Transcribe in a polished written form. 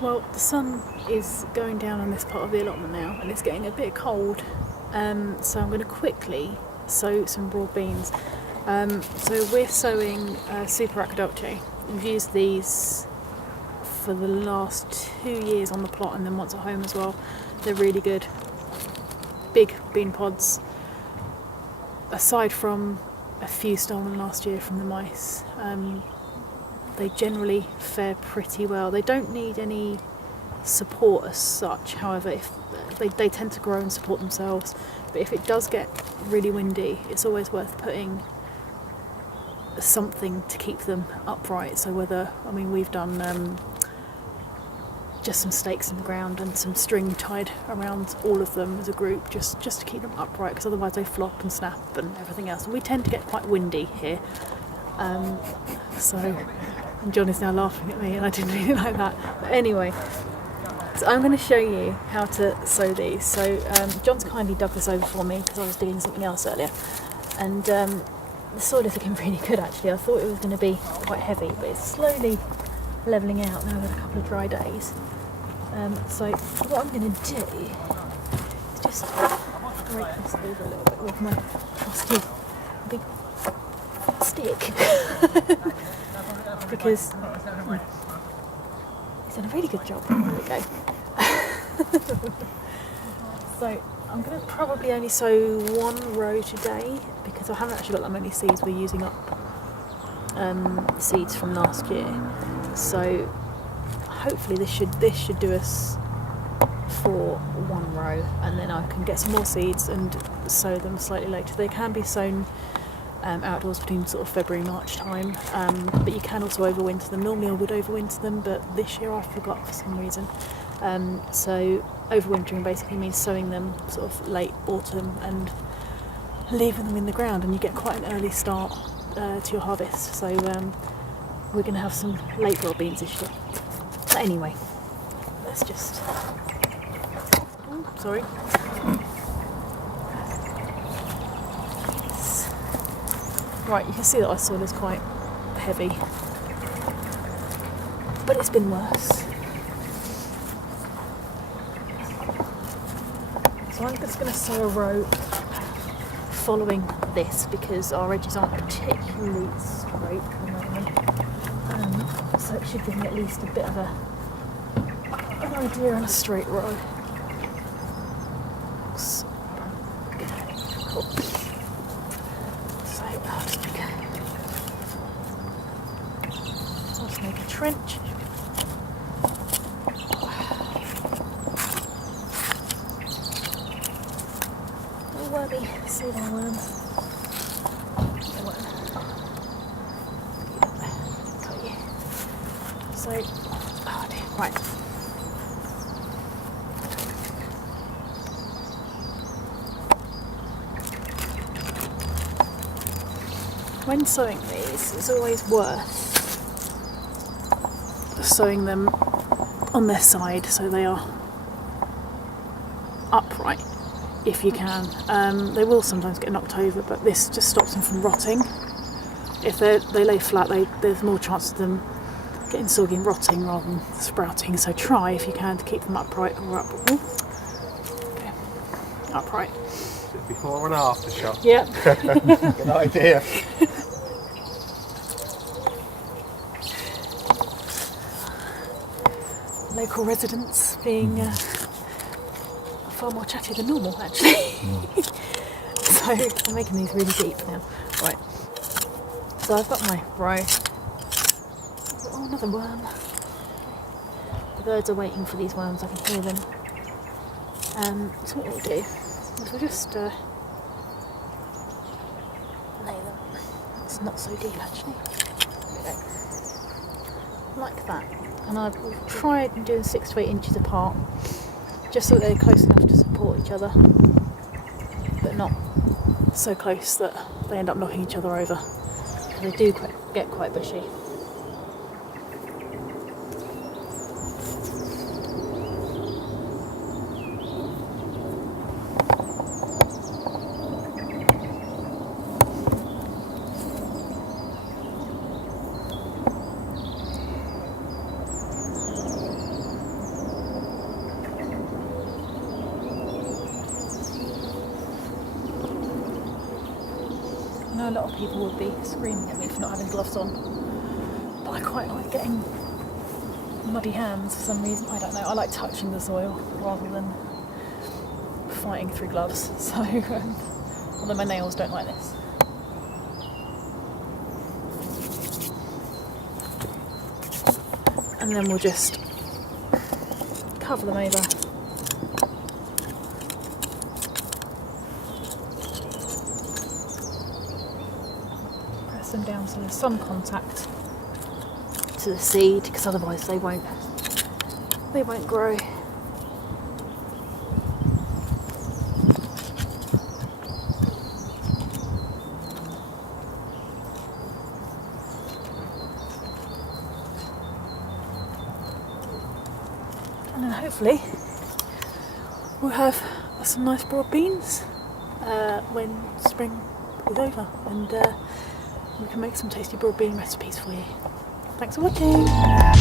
Well, the sun is going down on this part of the allotment now, and it's getting a bit cold. So I'm going to quickly sow some broad beans. So we're sowing Super Aquadulce. We've used these for the last 2 years on the plot, and then once at home as well. They're really good. Big bean pods. Aside from a few stolen last year from the mice, they generally fare pretty well. They don't need any support as such, however, if they tend to grow and support themselves. But if it does get really windy, it's always worth putting something to keep them upright. So we've done just some stakes in the ground and some string tied around all of them as a group, just to keep them upright, because otherwise they flop and snap and everything else. And we tend to get quite windy here. And John is now laughing at me, and I didn't really like that. But anyway, so I'm going to show you how to sow these. So John's kindly dug this over for me because I was digging something else earlier. And the soil is looking really good actually. I thought it was going to be quite heavy, but it's slowly levelling out now with a couple of dry days. So what I'm going to do is just break this over a little bit with my trusty big stick. Because he's done a really good job. There we go. So I'm going to probably only sow one row today because I haven't actually got that many seeds. We're using up seeds from last year. So hopefully this should do us for one row, and then I can get some more seeds and sow them slightly later. They can be sown outdoors between sort of February March time, but you can also overwinter them. Normally I would overwinter them, but this year I forgot for some reason. So overwintering basically means sowing them sort of late autumn and leaving them in the ground, and you get quite an early start to your harvest. So we're going to have some late broad beans this year. But anyway, let's just... Oh, sorry. Right, you can see that our soil is quite heavy, but it's been worse. So I'm just going to sow a row following this because our edges aren't particularly straight at the moment. So it should give me at least a bit of an idea on a straight row. So, cool. So let's make a trench. A wormy seedling worm. Got you. So, oh dear, right. When sowing these, it's always worth sowing them on their side so they are upright if you can. They will sometimes get knocked over, but this just stops them from rotting. If they lay flat, there's more chance of them getting soggy and rotting rather than sprouting. So try if you can to keep them upright or upright. Before and after shot. Yeah. Good idea. Local residents being far more chatty than normal, actually. So I'm making these really deep now. Right. So I've got my row. Oh, another worm. The birds are waiting for these worms. I can hear them. So what we'll do is we'll just lay them. It's not so deep, actually. There we go. Like that. And I've tried doing 6 to 8 inches apart, just so that they're close enough to support each other, but not so close that they end up knocking each other over. They do get quite bushy. know a lot of people would be screaming at me for not having gloves on, but I quite like getting muddy hands for some reason. I don't know, I like touching the soil rather than fighting through gloves, so although my nails don't like this. And then we'll just cover them over. Press them down so there's some contact to the seed, because otherwise they won't grow. And then hopefully we'll have some nice broad beans when spring is over, and we can make some tasty broad bean recipes for you. Thanks for watching!